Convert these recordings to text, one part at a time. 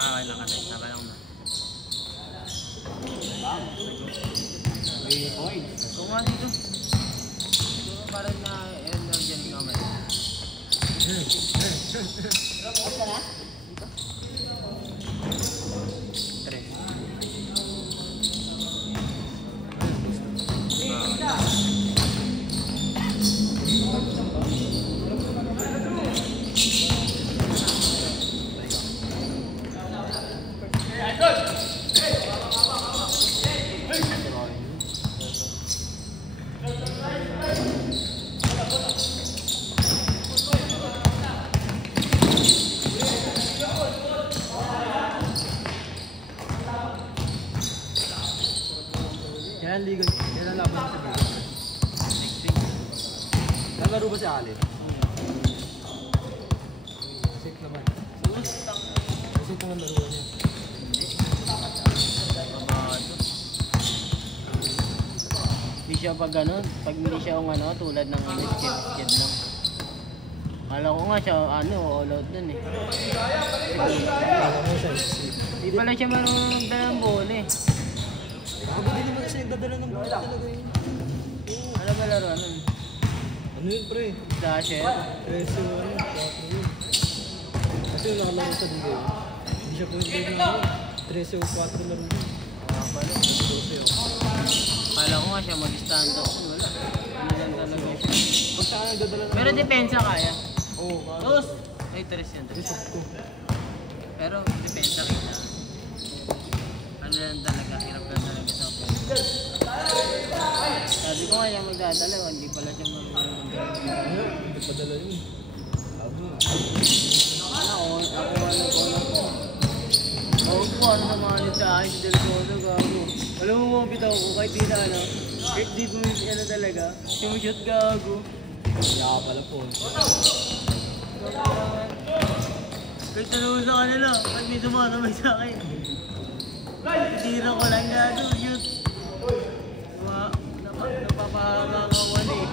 Nakakailan ka na. Nabalang na. 3 points. Kung nga dito. Siguro parang na-energy ng kamay. Basta na? Dito? 3. Yan liga. Yan ang laban sa liga. Nalaro ba si Ali? Safe naman. Safe naman laro niya. Hindi siya pag ganun. Pag hindi siya ang ano, tulad ng skid lang. Kala ko nga siya, all out dun eh. Hindi pala siya marunong magdala ng bola eh. Ako din naman kasi nagdadala ng bola talaga yun. Ano ba laro nun? Ano yun pre? Dasher? 13 ano, 4 yun. Kasi wala ka laro sa liga yun. Hindi siya pwede na ano, 13 o 4 laro yun. Pala. Kala ko nga siya mag-stand up. Wala. Ano lang talaga siya. Pag saan nagdadala ng Pero depensa kaya. Oo, Dos! Ay, 3 yan. 3. Pero depensa kita. Ano lang talaga, hirap lang talaga sa pwede. Sabi ko nga siya magdadala, hindi pala siya marunong magdala. Ano? Hindi pa dala yun. Ako po, ano naman sa akin si Del Soto, gago. Alam mo mga bitaw ko, kahit di na ano, kahit di bumisi ano talaga, sumushoot gago. Kaya pala po. Kahit tanong sa kanila, kahit may dumatamay sa akin. Tira ko lang gago, shoot. Napapahangakawan eh.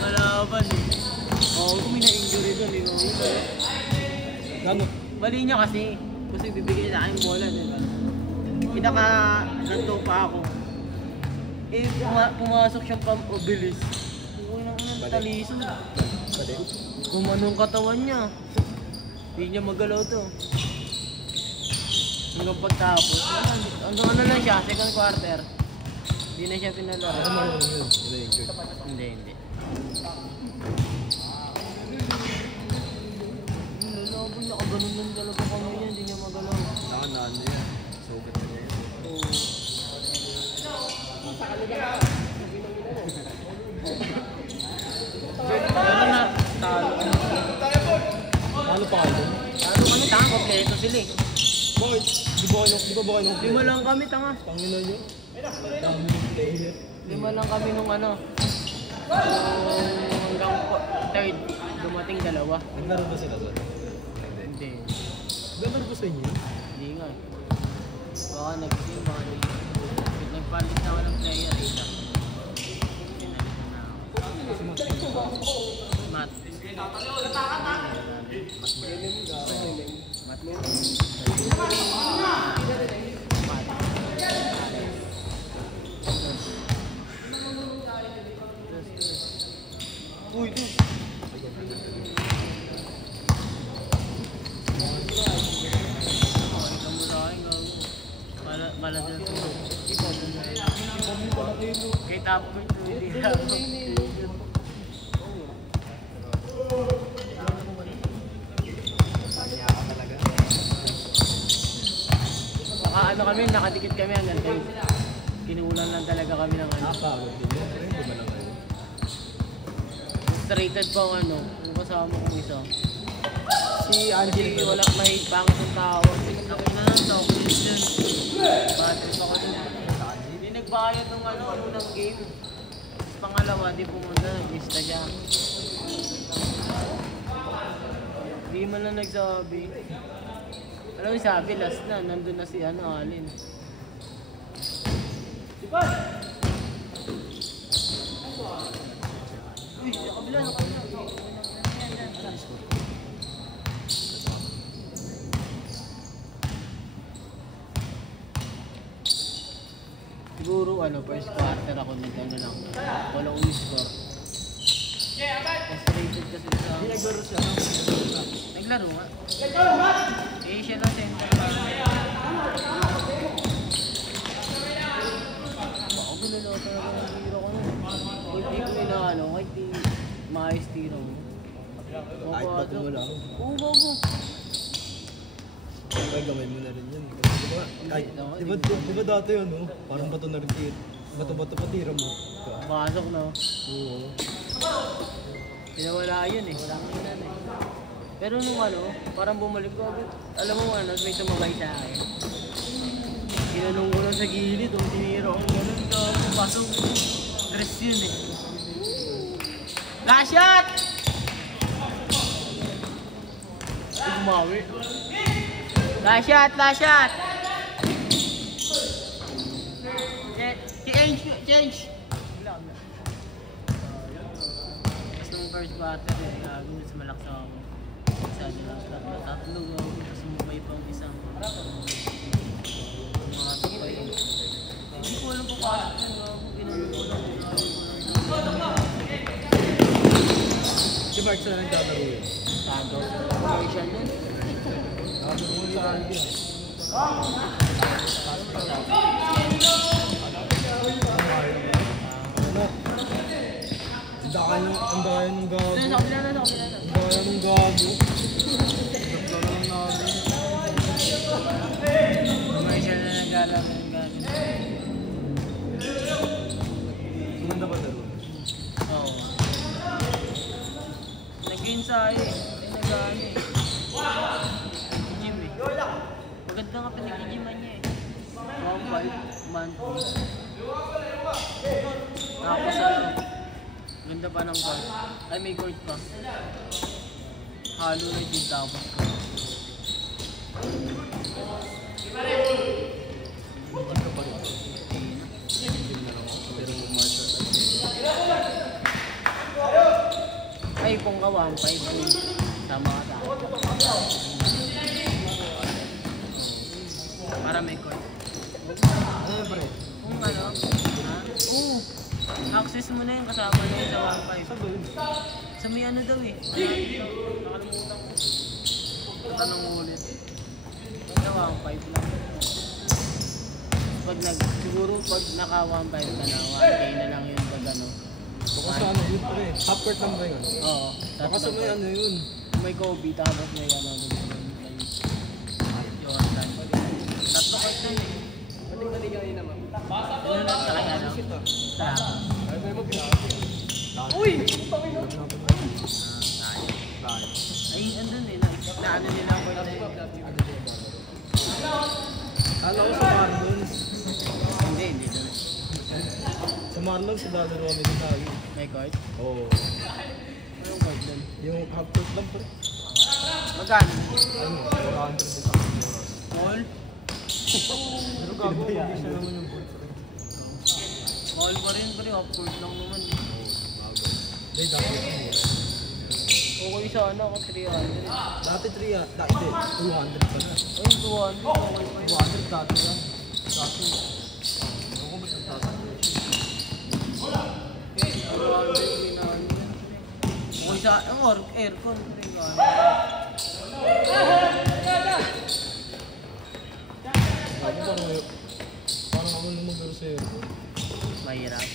Kalaban eh. Oo, kung may na-injury doon, di ba? Gano? Bali niya kasi, kasi bibigyan sa akin bola, di ba? Nandun pa ako. Eh, pumasok siyang pamabilis. Uy, nang taliso. Kumanong katawan niya. Hindi niya magalaw to. Hanggang pagtapos. Ano lang siya, second quarter. Hindi na siya pinalaro. Ano yun? Hindi. Lalaban, nakaganon lang talaga kami niya, hindi niya magalaw. Naan na yan. Sugat na yan. Pero na, talo. Ano pa kayo? Talo kami, tanga, kompleto sila eh. Bakit? Di ba kayo nung 5 lang kami, tanga. Panginoon nyo? Dami ng player. 5 lang kami nung ano. Hanggang third, dumating 2. Naglaro ba sila doon? Hindi. Naglaro ba sa inyo? Hindi nga eh. Baka nag-team, baka nagpalit na ako ng player eh. Mat. Uy, ito. Kala dyan ito. Kay tapo mo ito, hindi ako. Saka ano kami, nakadikit kami hanggang tayo. Kinulang lang talaga kami ng ano. Napagod din yun. Pero hindi ba lang kayo? Frustrated pa ang ano, yung kasama kong isa. Si Angel Hindi, walang may pangit ang tawag. Ako na lang, tawag ko yun. Battery pa ko dun. Hindi nagbayad ng ano, unang game. Pangalawa, di pumunta, nag-lista siya. Hindi man lang nagsabi. Alam mo sabi, last na, nandun na si Alin. Uy, sa kabila, sa kabila. Siguro first quarter ako nag-ano lang. Walang score. Frustrated kasi sa... Hindi naglaro siya, no? Naglaro nga. Eh, siya lang center pa. Ako ginalaw talaga ng tiro ko nun. Kung di ko inaano, kahit di maayos tiro mo. Kahit bato mo lang. Oo, bago. Ay, gamay mo na rin yun. Diba dati yun, no? Parang bato na rin tira. Bato-bato pa tira mo. Pasok na. Oo. Pinawala yun eh. Wala kang inan eh. Pero nung parang bumalik ko agad. Alam mo may sumabay sa akin. Kinanong ko lang sa gilid, tinira akong ganun ka. Pasok. Dress yun eh. Last shot! Ay, gumawi. Last shot! Last shot! Change! Tapos nung first batter mas malakas ako. Isa nila, tatlo ako. Tapos sumubay pa ang isang mga tapay. Hindi ko alam kung pasok yun. Ginanong ko lang. Si Mark sa naglalaro yun. Santos. Okay siya dun. Naglalaro mo sa Aldi. Ang daya ng gago. Ang daya ng gago. Commercial na nagalaw ng gano'n. Sumanda ba daro? Oo. Nag-ensayo eh. Nag-ano eh. Gym eh. Maganda nga pinag-gyman niya eh. 1-5 monthly. Tapos ganda pa ng court. Ay, may court pa. Halo na din tapos ko. Ay, kung ka 1-5 tama ka sa akin. Para may court. Ano yun pare? Kung ha? Oo. Access mo na yun, kasama na yun sa 1.5. Saan ba yun? Sa may daw eh. Nakalimutan ko. Tanong mo ulit. Sa 1.5 lang. Siguro pag naka 1.5 ka na, 1K na lang yun pag Baka sa ano yun pare? Half court lang ba yun? Oo. Baka sa may ano yun? May Kobe, tapos may Jordan. Tatlo court na yun. Balik kanina naman. Ano lang sa kanya, no? Tara. Uy! Ay, andun eh. Naano nila ako na yun. Alam ko sa Marlons. Hindi doon. Sa Marlons, sa lalaro kami din lagi. May court? Oo. Anong court doon? Yung half court lang pare. Magkano? Ano? 400 Mall? Pero gago, hindi siya naman yung board. Mall pa rin, pero half court lang naman. Hindi, dati yun. Okay sana ako 300. Dati 3, dati 200 pa na. Ay, 200. Okay pa yun. 200 dati yan. Dati. Ano ko ba sa dati? 200, 300. Okay sa, aircon. Parang ako nung maglaro sa aircon. Mahirap.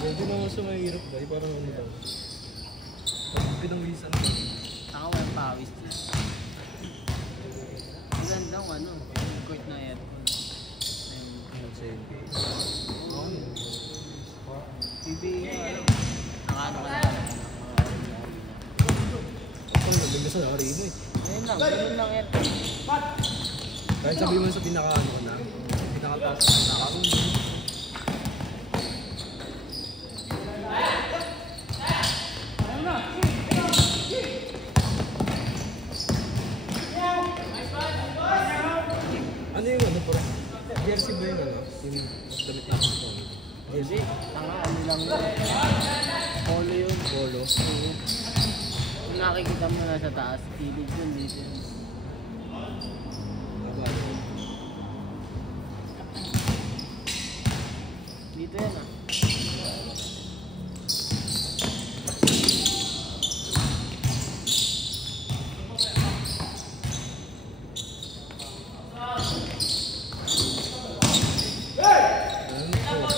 Hindi naman sa mahirap ba? Parang ano daw. Pinawisan ko. Ako may pawis dyan. Ang gandang court na aircon. PBA nakano ka na. Ang naganda sa hari mo eh. Ganun lang aircon. Kahit sabihin mo sa pinaka-ano ko na, pinaka-taas na pinaka-ano. Ano yung ano bro? Jersey ba yung yung damit natin ito? Hindi, ano lang yun. Polo yun. Polo. Kung nakikita mo na sa taas, kilid yun dito. Dito yan ah.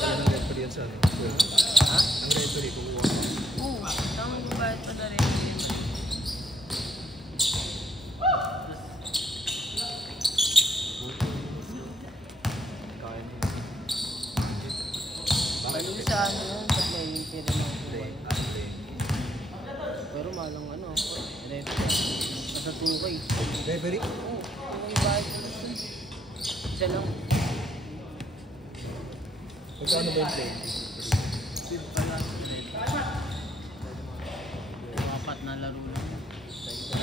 Ang referee yan sa ano? Ha? Ang referee kumuha. Oo, tamang gubayad pa na rin. Paling sa ano yun, sa playing tira ng buhay. Pero malang ano, nasa 2K. Referee? Oo, tamang gubayad pa na siya. Isa lang. Magkano ba yung play? Apat na laro lang.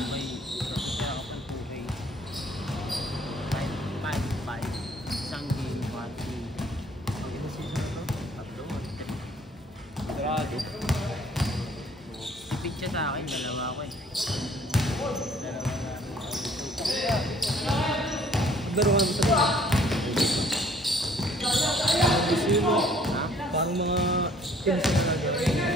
May kaya ako ng 2K. 5. Isang game, 1 game. Tatlo. Sarado. Tipid siya sa akin, dalawa ko eh. Magdaruhan mo sa dito. Ha? Parang mga teams na lang yan.